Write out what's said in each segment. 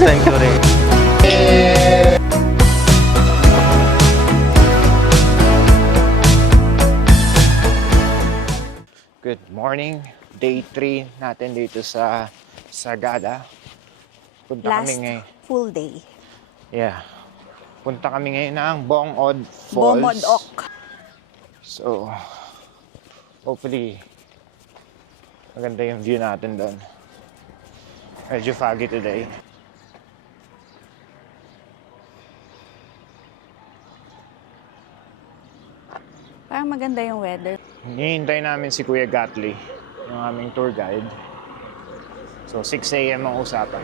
First time ko rin. Good morning. Day 3 natin dito sa Sagada. Punta Last kami ngayon. full day. Yeah. Punta kami ngayon ng Bongod Falls. Bomodok. So, hopefully, maganda yung view natin doon. Medyo foggy today. Parang maganda yung weather. Hinihintay namin si Kuya Gatli, yung aming tour guide. So, 6 a.m. ang usapan.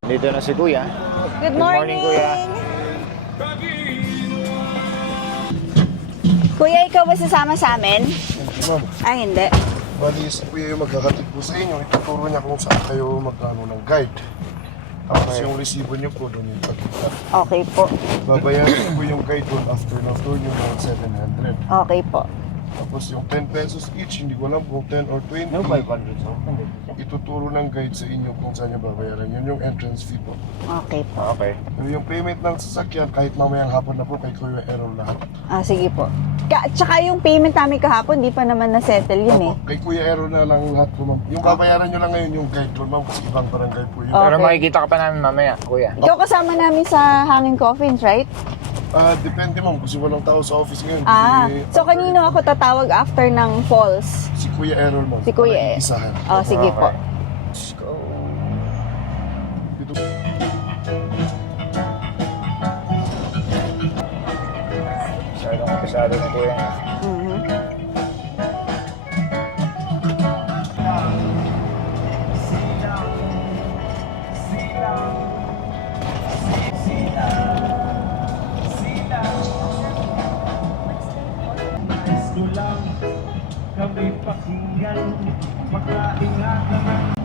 Dito na si Kuya. Good morning, Kuya. Kuya, ikaw ba sasama sa amin? Ma'am, Ay, hindi. bali si Kuya yung magkakatid po sa inyo. Ituturo niya kung saan kayo magkano ng guide. Tapos yung resibo niyo po doon yung pagkita. Okay po. Babayaran po yung guide doon after ng tour niyo ng 700. Okay po. Tapos yung 10 pesos each, hindi ko alam kung 10 or 20. No, 500 something. Ituturo ng guide sa inyo kung saan niya babayaran. Yun yung entrance fee po. Okay po. Okay. Pero yung payment ng sasakyan, kahit mamayang hapon na po kay Kuya Errol lahat. Ah, sige po. Tsaka yung payment namin kahapon, di pa naman na-settle yun eh. Kay Kuya Errol na lang lahat po, ma'am. Yung babayaran nyo lang ngayon yung guide doon, ma'am, kasi ibang barangay po yun. Oh. Pero Okay. makikita ka pa namin mamaya, Kuya. Ikaw kasama namin sa Hanging Coffins, right? Depende, ma'am, kasi walang tao sa office ngayon. Ah, Kasi, so kanino ako tatawag after ng falls? si Kuya Errol, ma'am. Si Kuya. Isahan. Oh, sige po. Let's go. Dito. Masyado na Kuya. Mhm. Kami pakinggan, makaingatan.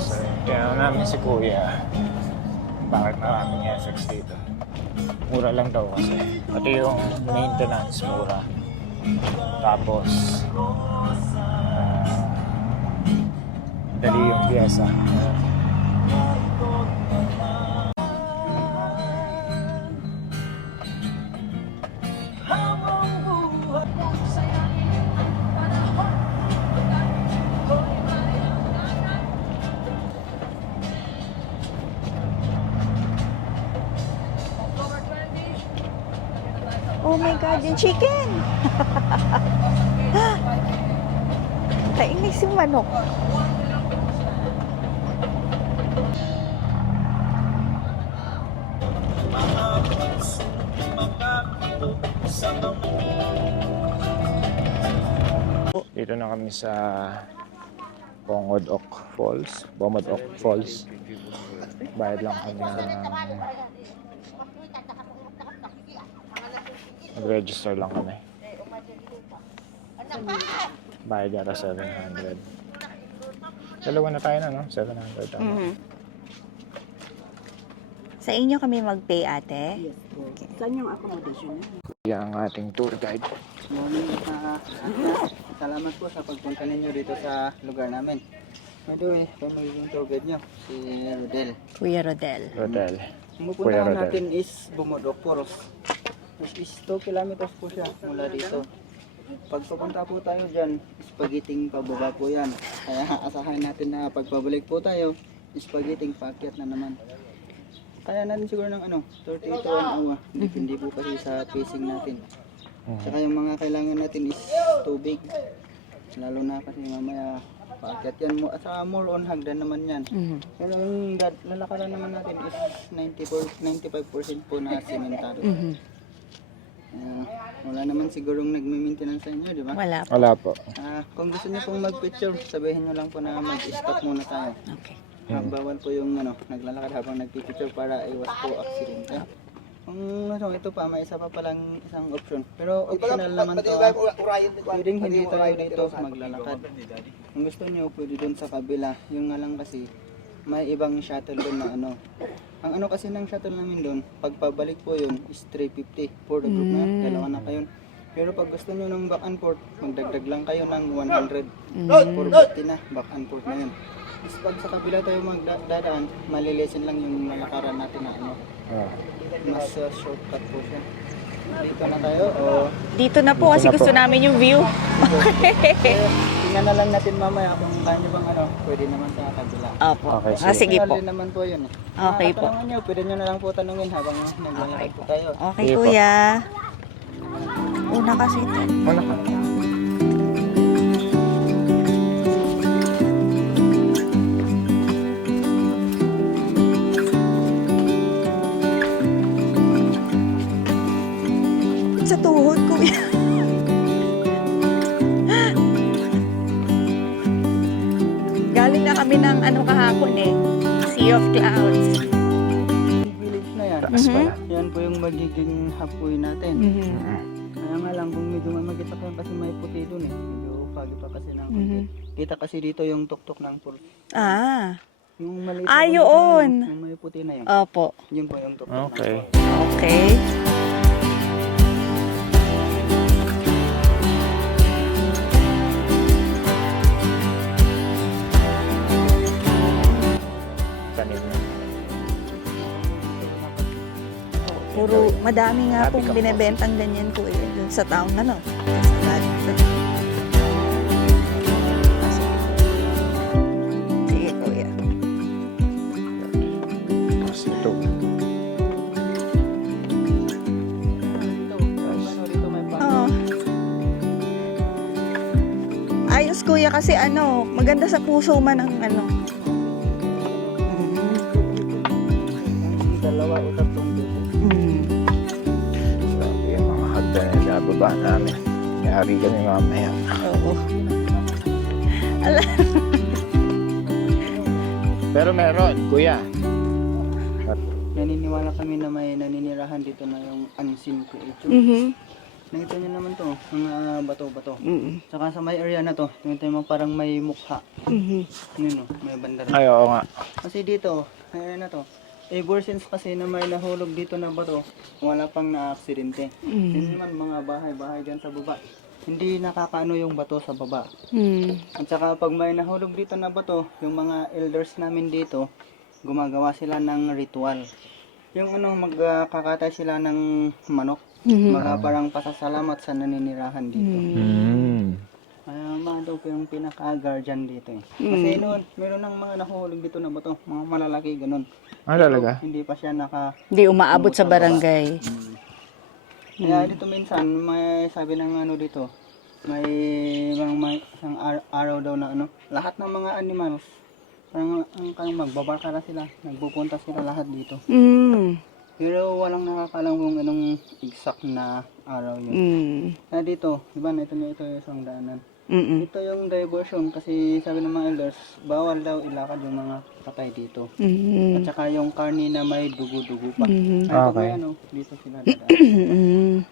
So, kaya namin si Kuya. Bakit maraming FX dito? Mura lang daw kasi. Pati yung maintenance mura. Tapos, dali yung pyesa. Oh my God, yung chicken! Kainis yung manok. Dito na kami sa Bongod Falls. Bomodok Falls. Bayad lang kami ng... Mag-register lang kami. Bayad yata 700. Dalawa na tayo na, no? 700 tama. Mhm. Sa inyo kami mag-pay, ate? Saan yung accommodation niyo? Yan ang ating tour guide. Morning, salamat po sa pagpunta ninyo dito sa lugar namin. By the way, kung magiging tour guide nyo, si Rodel. Kuya Rodel. Hotel. Ang Kuya pupuntahan Rodel. natin is Bumodok Falls. Which is 2 kilometers po siya mula dito. Pag pupunta po tayo dyan, spaghetting pababa po yan. Kaya asahan natin na pagpabalik po tayo, spaghetting paakyat na naman. Kaya natin siguro ng 30 to 1 hour. Depende po kasi sa pacing natin. Saka yung mga kailangan natin is tubig. Lalo na kasi mamaya paakyat yan mo. At saka more on hagdan naman yan. Mhm. Pero yung lalakaran naman natin is 95% po na sementado. Mhm. Wala naman sigurong nagme-maintenance sa inyo, di ba? Wala po. Wala po. Kung gusto niyo pong mag-picture, sabihin niyo lang po na mag-stop muna tayo. Okay. Bawal po yung naglalakad habang nagpipicture para iwas po aksidente. Kung ito pa, may isa pa palang isang option. Pero optional naman to. Pwedeng hindi tayo dito maglalakad. Kung gusto niyo, pwede doon sa kabila. Yung nga lang kasi, may ibang shuttle doon na Ang ano kasi ng shuttle namin doon, pagpabalik po yun is 350 for the group na, dalawa na kayo. Pero pag gusto nyo ng back and forth, magdagdag lang kayo ng 100. 450 na, back and forth na yun. Tapos pag sa kabila tayo magdadaan, malilesen lang yung lalakaran natin na ano. Oh. Mas shortcut po siya. Dito na tayo, o Dito na po kasi gusto namin yung view. tingnan na lang natin mamaya kung kaya nyo bang ano, pwede naman sa kabila. Opo. Okay, Ah, sige Personal po. din naman po yun. Okay po. Katanungan nyo, pwede nyo na lang po tanungin habang naglalakad po tayo. Okay, Sige po. kuya. Una kasi ito. Ano ka? Sa tuhod, kuya. Galing na kami ng ano kahapon eh. Sea of Clouds. Village na yan. Taas pala. Yan po yung magiging halfway natin. Kaya nga lang kung medyo makita ko yan kasi may puti dun eh. Medyo foggy pa kasi ng puti. Kita kasi dito yung tuktok ng pulse. Ah. Yung maliit Ah, na yun. bundok na yun, yung may puti na yun. Opo. Yun po yung tuktok Okay. ng pulse. Okay. Tanim na. Puro madami nga Sabi pong ka po. binebentang ganyan po eh. Dun sa town ano. Sige kuya. Tapos ito. Dito may pa. Oo. Ayos kuya kasi ano, maganda sa puso man ang ano. Dalawa o tatlong beses. Grabe yung mga hagdan na nababa namin. Yari kami mamaya. Oo. Pero meron, kuya. Naniniwala kami na may naninirahan dito na yung unseen creature. Nakita niyo naman to, mga bato-bato. Saka sa may area na to, tingnan mo parang may mukha. Yun o, may bandara. Ay, oo nga. Kasi dito, may area na to, ever since kasi na may nahulog dito na bato, wala pang na-aksidente. Yun naman mga bahay-bahay dyan sa baba. Hindi nakakaano yung bato sa baba. At saka pag may nahulog dito na bato, yung mga elders namin dito, gumagawa sila ng ritual. Yung ano, magkakatay sila ng manok. Mga parang pasasalamat sa naninirahan dito. Kaya mga daw po yung pinaka-guardian dito eh. Kasi noon, meron ng mga nahuhulog dito na bato, mga malalaki ganun. Ah, talaga? Hindi pa siya naka... Hindi umaabot sa barangay. Kaya dito minsan, may sabi ng ano dito, may isang araw daw na ano, lahat ng mga animals, parang magbabarka na sila, nagpupunta sila lahat dito. Pero walang nakakalam kung anong exact na araw yun. Kaya dito, di ba, ito yung isang daanan. Ito yung diversion kasi sabi ng mga elders, bawal daw ilakad yung mga patay dito. At saka yung karni na may dugo-dugo pa. Kaya pag may ano, dito sila dadaan.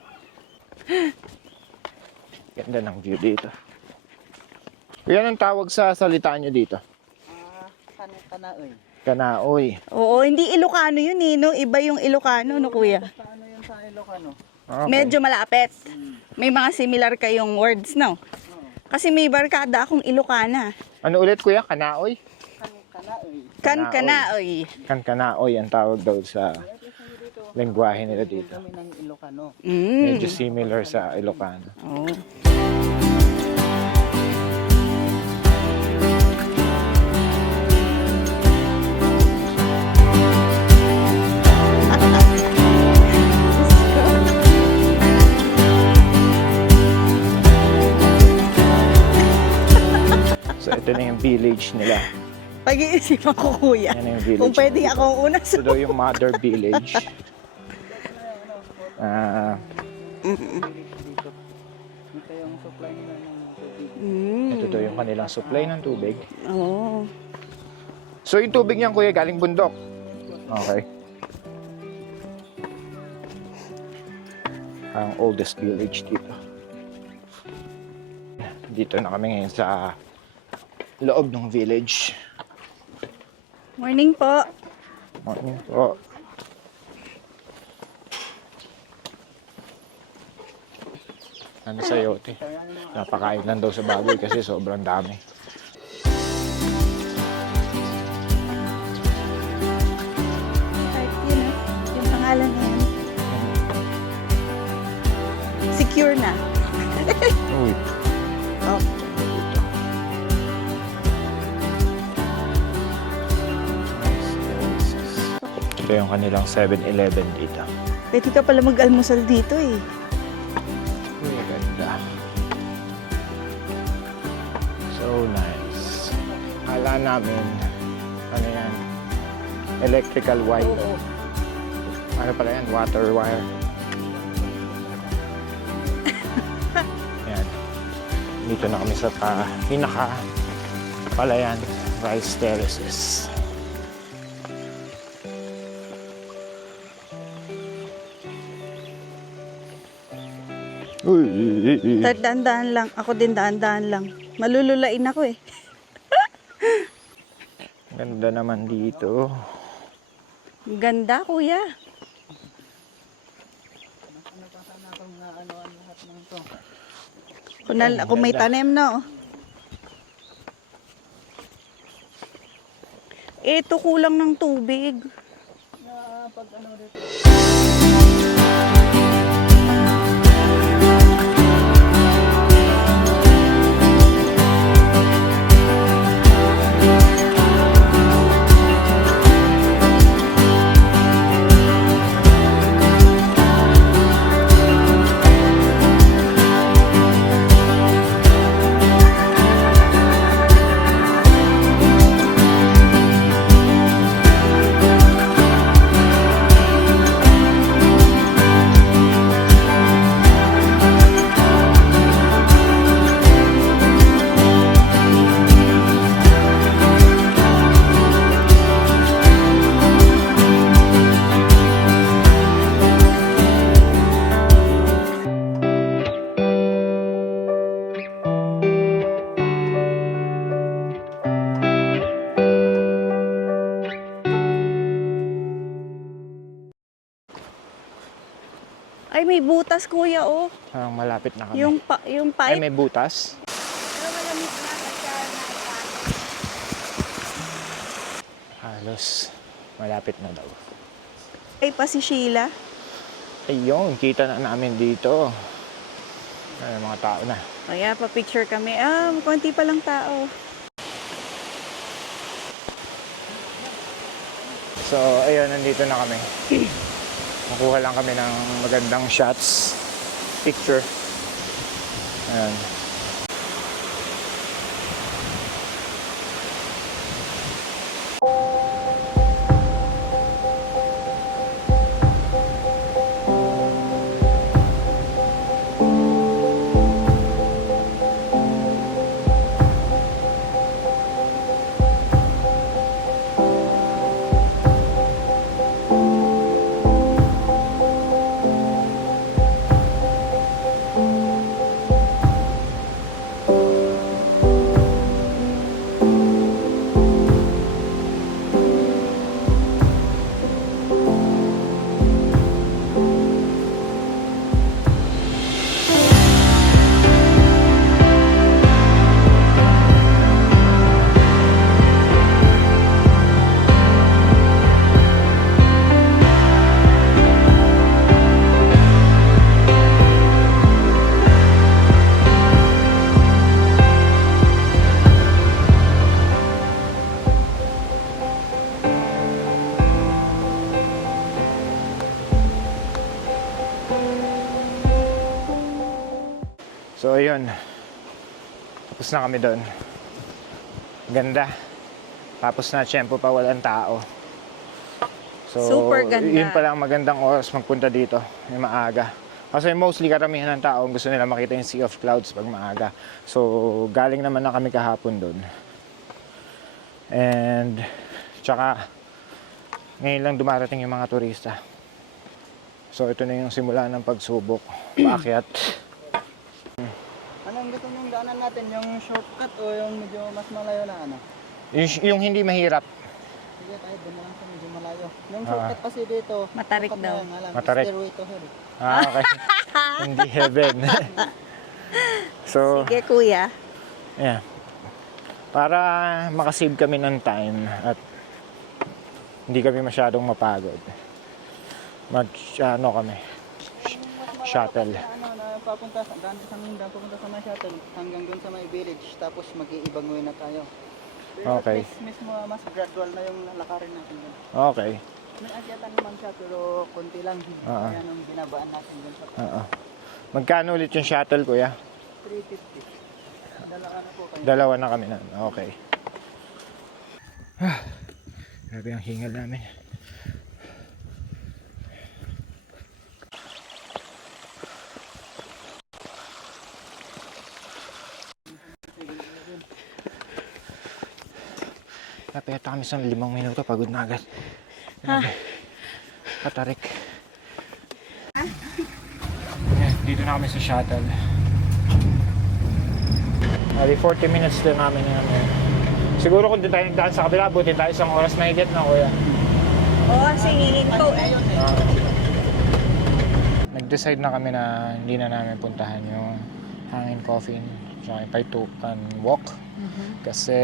Ganda ng view dito. Kuya, anong tawag sa salita nyo dito? Kanaoy. Kanaoy. Oo, hindi Ilocano yun eh, no? Iba yung Ilocano, no kuya? Paano yun sa Ilocano? Okay. Medyo malapit. May mga similar kayong words, no? Kasi may barkada akong Ilocana. Ano ulit, kuya? Kanaoy? Kanaoy. Kanaoy. Kanaoy ang tawag daw sa lengguwahe nila dito. Kami ng Ilocano. Medyo similar sa Ilocano. Oh. So ito na yung village nila. Pag-iisipan ko kuya. Yan na yung Kung village. pwede ako ang una Ito daw yung mother village. Dito. Ito yung supply nila ng tubig. Ito daw yung kanilang supply ng tubig. Oo. So yung tubig niyan, kuya, galing bundok. Okay. Ang oldest village dito. Dito na kami ngayon sa loob ng village. Morning po. Morning po. Ano sa yote? Napakain lang daw sa baboy kasi sobrang dami. Kahit yun, yung pangalan na yan. Secure na. Uy. Oh. Ito yung kanilang 7-Eleven dito. Pwede ka pala mag-almusal dito eh. Uy, ganda. So nice. Kala namin, ano yan, electrical wire. Ano pala yan? Water wire. Yan. Dito na kami sa pinaka palayan, rice terraces. Uy. Daan-daan lang. Ako din daan-daan lang. Malululain ako eh. Ganda naman dito. Ganda, kuya. Kung may tanim, no? Ito kulang ng tubig. Ay, may butas, kuya, oh. Parang malapit na kami. Yung Ay, pipe. may butas. Halos malapit na daw. Ay, pa si Sheila. Ayun, kita na namin dito. Ay, mga tao na. Kaya, pa-picture kami. Konti pa lang tao. So, ayun, nandito na kami. Nakuha lang kami ng magandang shots. Picture. Ayan. So ayun, tapos na kami doon. Ganda. Tapos na tiyempo pa walang tao. So Super ganda. yun pala ang magandang oras magpunta dito, yung maaga. Kasi mostly karamihan ng tao gusto nila makita yung Sea of Clouds pag maaga. So galing naman na kami kahapon doon. And tsaka ngayon lang dumarating yung mga turista. So ito na yung simula ng pagsubok, paakyat. Anong gusto mong daanan natin? Yung shortcut o yung medyo mas malayo na ano? Yung hindi mahirap. Sige tayo, doon na lang sa medyo malayo. Yung shortcut kasi dito, Matarik shortcut na daw. yan, alam, Matarik. Stairway to hell. Okay. Hindi heaven. So, Sige, kuya. yeah. Para makasave kami ng time at hindi kami masyadong mapagod. Ano kami, shuttle. Na papunta sa papunta sa may shuttle hanggang doon sa may village tapos mag-iibang way na tayo. Pero Okay. at least mismo mas gradual na yung lakarin natin doon. Okay. May akyatan naman siya pero konti lang. Kaya nung binabaan natin doon sa Oo. Magkano ulit yung shuttle, kuya? 350. Dala na po kayo. Dalawa na kami na. Okay. Grabe ang hingal namin. Napeta kami sa 5 minuto, pagod na agad. Grabe. Katarik. Ayan, dito na kami sa shuttle. Bali 40 minutes din namin yan. Siguro kung di tayo nagdaan sa kabila, buti tayo isang oras na higit na, kuya. Oo, kasi hihinto eh. Nag-decide na kami na hindi na namin puntahan yung Hangin Coffin tsaka yung Paitukan Walk. Kasi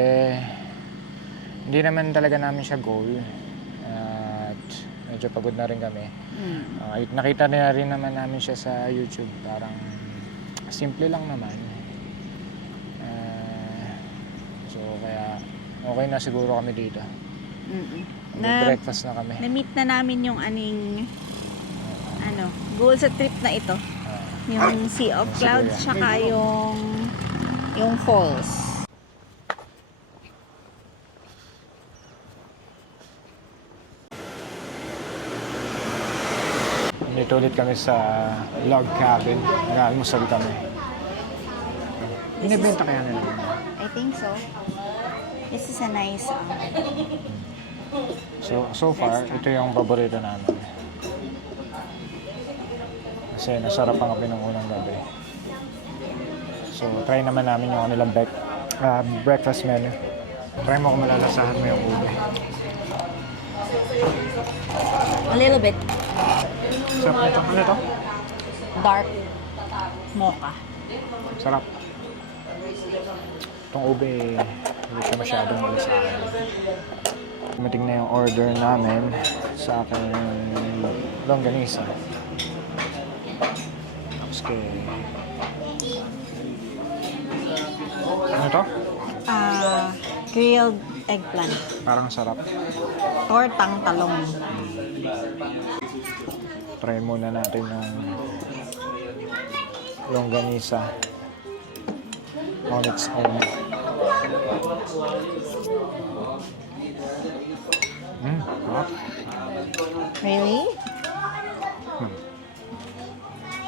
hindi naman talaga namin siya goal. At medyo pagod na rin kami. Nakita na rin naman namin siya sa YouTube. Parang simple lang naman. So kaya okay na siguro kami dito. Breakfast na kami. Na-meet na namin yung goal sa trip na ito. Yung Sea of Clouds, tsaka yung falls. Dito ulit kami sa log cabin. Nag-almusal kami. Binibenta kaya nila. I think so. This is a nice So far, ito yung paborito namin. Kasi nasarapan kami ng unang gabi. So, try naman namin yung kanilang breakfast menu. Try mo kung malalasahan mo yung ube. a little bit Sarap nito. Ano ito? dark mocha. Sarap. Itong ube, hindi siya masyadong malasahan. Dumating na yung order namin sa akin longganisa. Tapos ano to? Grilled eggplant. Parang sarap. Tortang talong. Try muna natin ng longganisa on its own. Sarap. Really?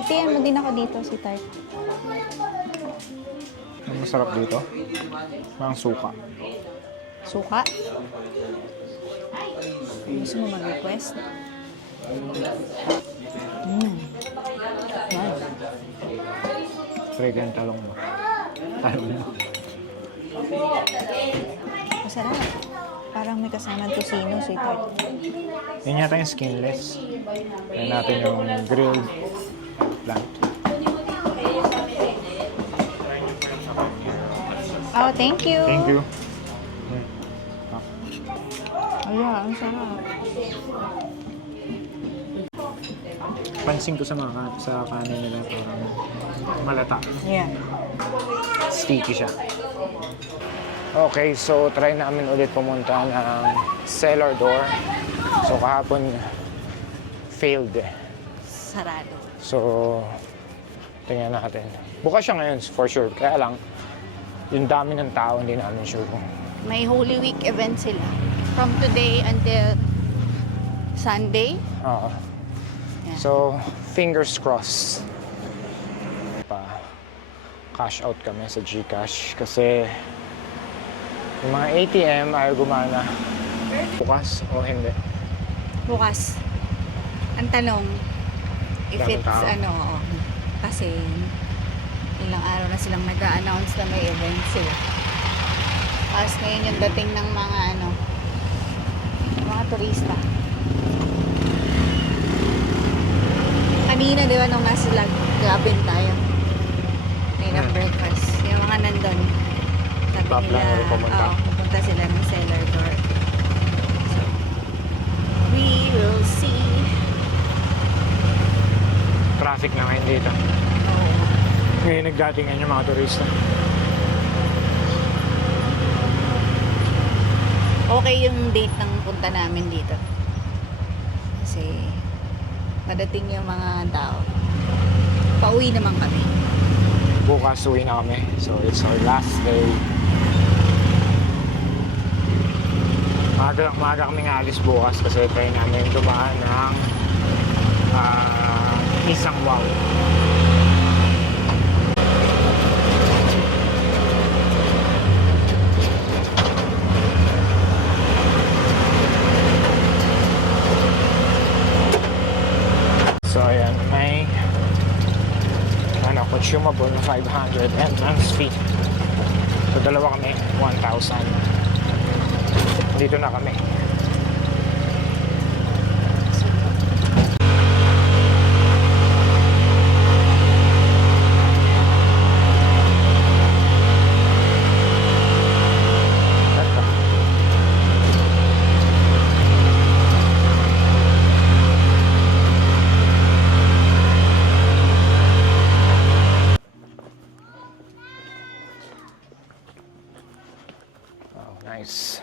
Itiyan mo din ako dito si Tart. Ang masarap dito, ang suka. Suka? Gusto mo mag-request? Yan. Try ko yung talong mo. Talong mo. Masarap. Parang may kasamang tocino, sweetheart. Yan yata yung skinless. Try natin yung grilled plant. Oh, thank you. Thank you. Ayan, ang sarap. Pansin ko sa mga sa kanin nila parang malata. Yeah. Sticky siya. Okay, so try namin ulit pumunta ng cellar door. So kahapon failed eh. Sarado. So tingnan natin. Bukas siya ngayon for sure. Kaya lang yung dami ng tao hindi namin sure kung May Holy Week event sila. From today until Sunday. Oo. Yeah. So, fingers crossed. Cash out kami sa GCash kasi yung mga ATM ay gumana. Bukas o hindi? Bukas. Ang tanong, if Daming it's tao. kasi ilang araw na silang nag-a-announce na may event sila. Tapos ngayon yung dating ng mga Mga turista. Kanina, di ba, nung nasa Lagabin tayo, may breakfast. Yung mga nandun, sabi Bap lang nila, rin pumunta. pupunta sila ng cellar door. So, we will see. Traffic na ngayon dito. Oh. Ngayon nagdatingan yung mga turista. Okay yung date ng punta namin dito. Kasi, madating yung mga tao. Pauwi naman kami. Bukas uwi na kami. So it's our last day. Maaga kami nga alis bukas kasi try namin dumaan ng isang wow. So ayan, may consumable na 500 entrance fee. So dalawa kami, 1,000. Dito na kami. Nice.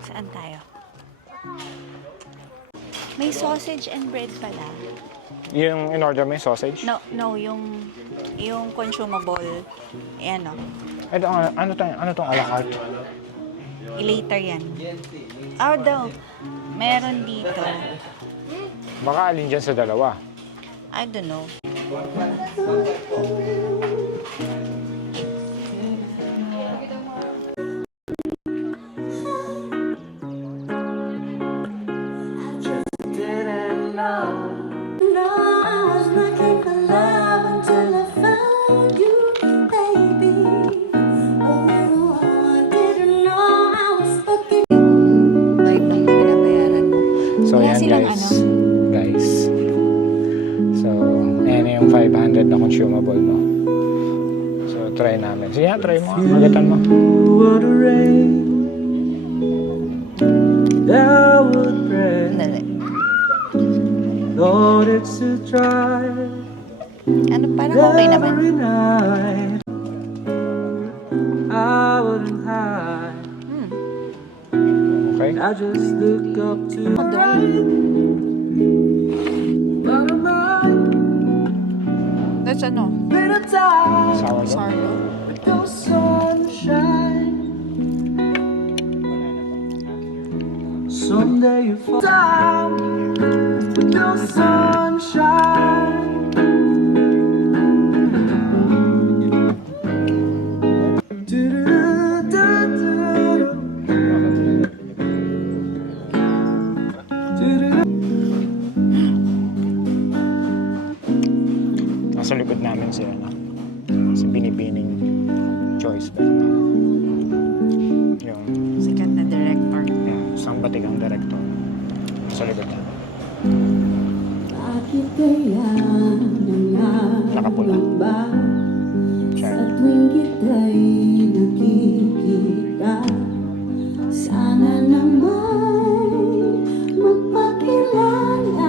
Saan tayo? May sausage and bread pala. Yung in-order mo yung sausage? No, yung consumable. Ayan o. Ito, ano tong a la carte? Later yan. Daw. Meron dito. Baka alin dyan sa dalawa. I don't know. Vibe ng binabayaran mo. So Wala yan silang guys. Guys. So, ayan na yung 500 na consumable mo. So, try namin. Sige, try mo. Magatan mo. What a rain thou would pray. Dali. Lord, it's a dry Ano, parang okay naman. every night. I wouldn't hide. Okay? I just look up to the Doon. right. But I might That's ano? be the time Sour milk? Sardo. with no sunshine. Someday you fall down with no sunshine. Nasa likod namin si Binibining Choice. Yung Sikat na director. isang batikang director. Nasa likod na. Nakapula. Siya. Sa tuwing kita'y nakikita, sana naman magpakilala.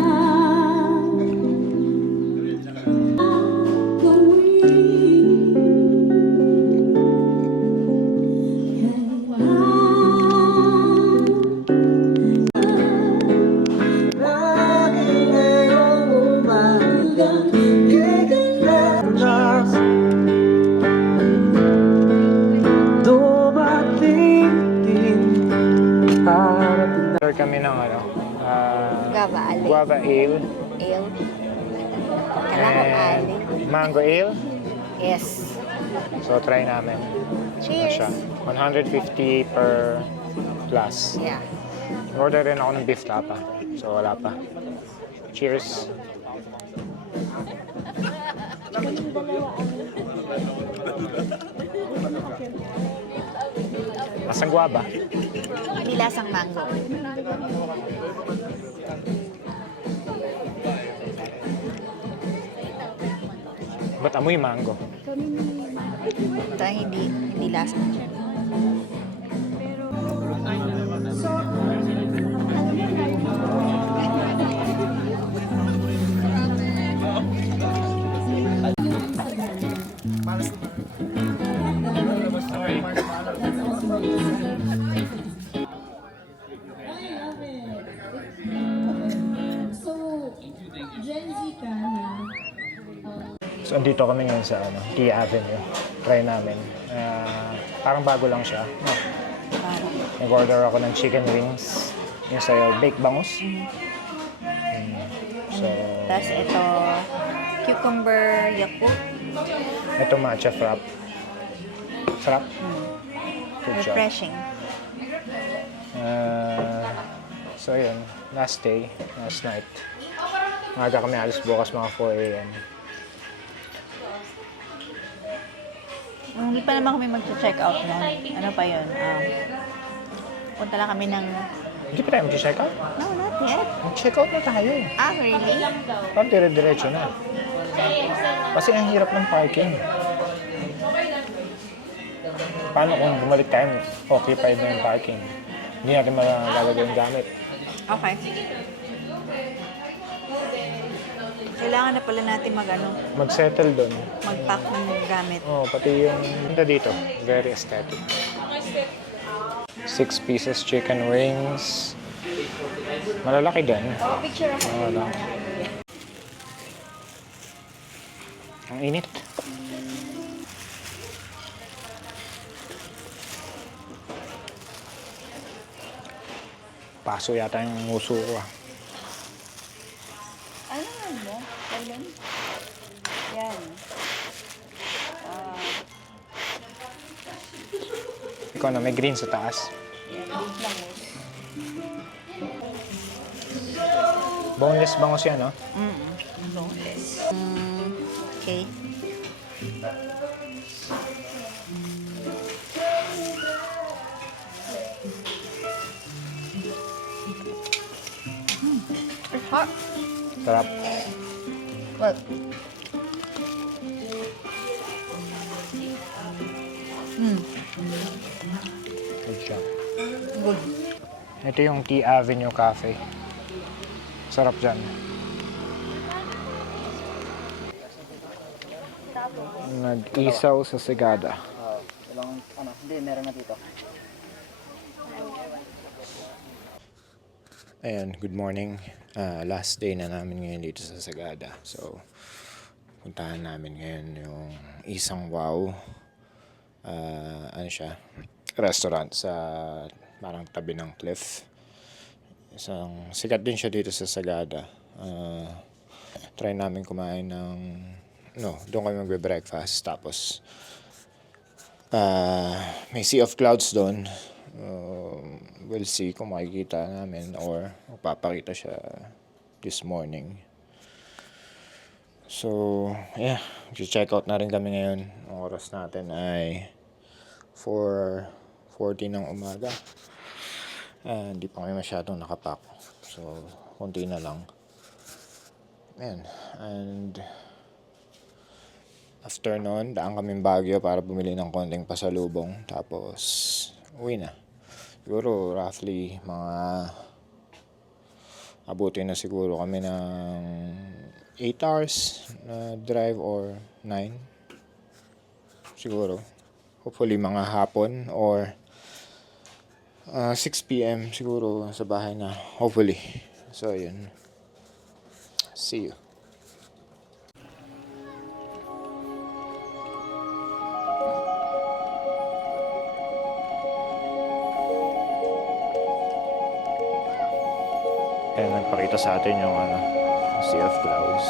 Order kami ng Guava ale. guava ale Ale. Kailangan ale. and mango ale. Yes. So, try namin. Cheers. Siya. 150 per plus. Yeah. Order rin ako ng beef tapa. So, wala pa. Cheers. Lasang guava. Hindi lasang mango. Ba't amoy mango? Ito hindi lasang. So, Gen Z ka na. So, andito kami ngayon sa Tea Avenue. Try namin. Parang bago lang siya. No. Nag-order ako ng chicken wings. Yung sa'yo, baked bangus. So, Tapos ito, cucumber Yakult. ito matcha frap. Sarap. Good job. Refreshing. So, yun. Last day, last night. Maaga kami alis bukas mga 4 a.m. Hindi pa naman kami mag-check out nun. Ano pa yun? Punta lang kami ng... Hindi pa tayo mag-check out? No, not yet. Mag-check out na tayo. Ah, really? Parang dire-diretso na. Kasi ang hirap ng parking. Paano kung bumalik tayo, occupied na yung parking? Hindi natin malalagay yung gamit. Okay. Kailangan na pala natin Mag-settle doon. mag-pack ng gamit. Oh, pati yung punta dito. Very aesthetic. 6 pieces chicken wings. Malalaki din. Picture ako. Wala. Ang init. Paso yata yung uso ko ah. Ano naman mo? Kailan? Yan. Ikaw na, may green sa taas. Boneless bangus yan, no? Boneless. Okay. It's hot. Sarap. Well, Good job. good. Ito yung Tea Avenue Cafe. Sarap dyan. Nag-isaw sa Sagada. Hindi, meron na dito. Ayan, good morning. Last day na namin ngayon dito sa Sagada. So, puntahan namin ngayon yung Isang Wow. Ano siya? Restaurant sa parang tabi ng cliff. Isang sikat din siya dito sa Sagada. Try namin kumain ng doon kami magbe-breakfast tapos may sea of clouds doon. We'll see kung makikita namin or magpapakita siya this morning. So, yeah, check out na rin kami ngayon. Ang oras natin ay 4:40 ng umaga. Hindi pa kami masyadong nakapack. So, konti na lang. Ayan. And after nun, daan kaming Baguio para bumili ng konting pasalubong. Tapos, uwi na. Siguro, roughly, abutin na siguro kami ng 8 hours na drive or 9. Siguro. Hopefully, mga hapon or 6 p.m. siguro sa bahay na. Hopefully. So, yun. See you. Kaya nagpakita sa atin yung sea of clouds.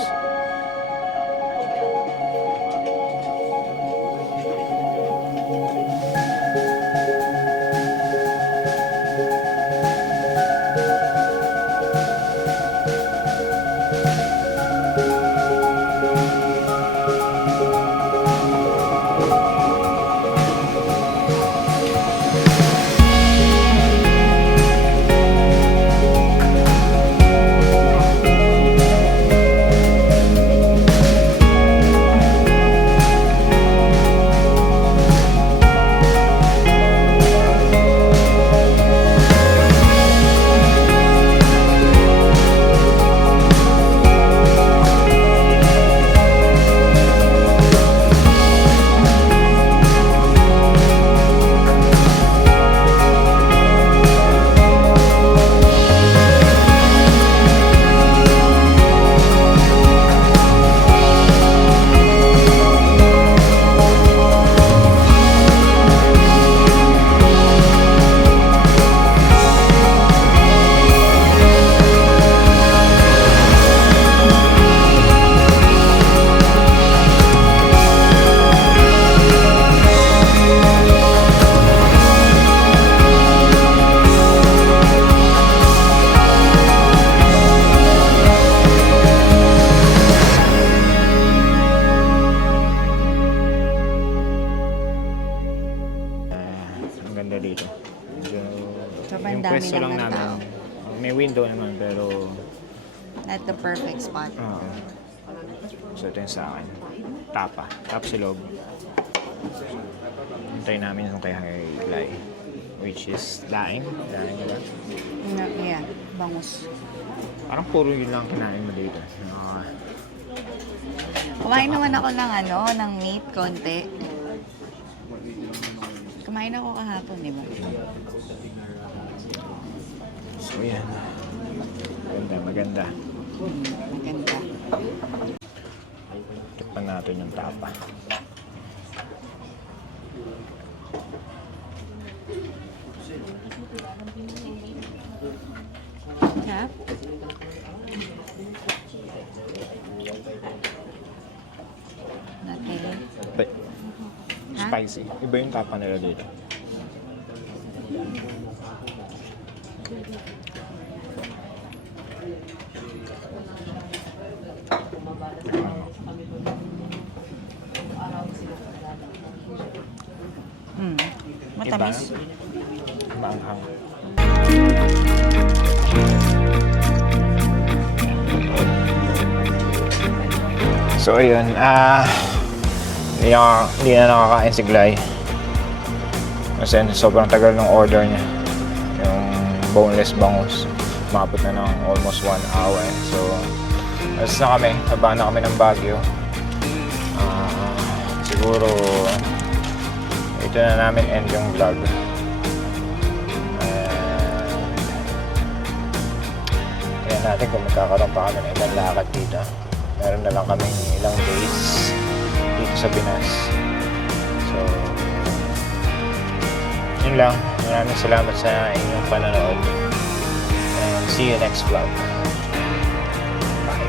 lang ng namin. tao. May window naman pero Not the perfect spot. oo. So ito yung sa akin. Tapa. Tapa sa loob. Hintayin namin yung kay Lai. Which is laing. Laing nila. Yeah, bangus. Parang puro yun lang kinain mo dito. Kumain naman ako ng ng meat, konti. Kumain ako kahapon, di ba? So yan. Maganda, maganda. Maganda. Tikpan natin yung tapa. Ha? Natin. But, Ha? spicy. Iba yung tapa nila dito. Matamis. Maanghang. So ayun, hindi na nakakain si Glay. Kasi sobrang tagal ng order niya. Yung boneless bangus. Umabot na ng almost 1 hour. So, alas na kami. Naba na kami ng Baguio. Siguro, ito na namin end yung vlog. Tingnan natin kung magkakaroon pa kami ng ilang lakad dito. Meron na lang kami ilang days dito sa Pinas. So, yun lang. Maraming salamat sa inyong panonood. And see you next vlog. Bye.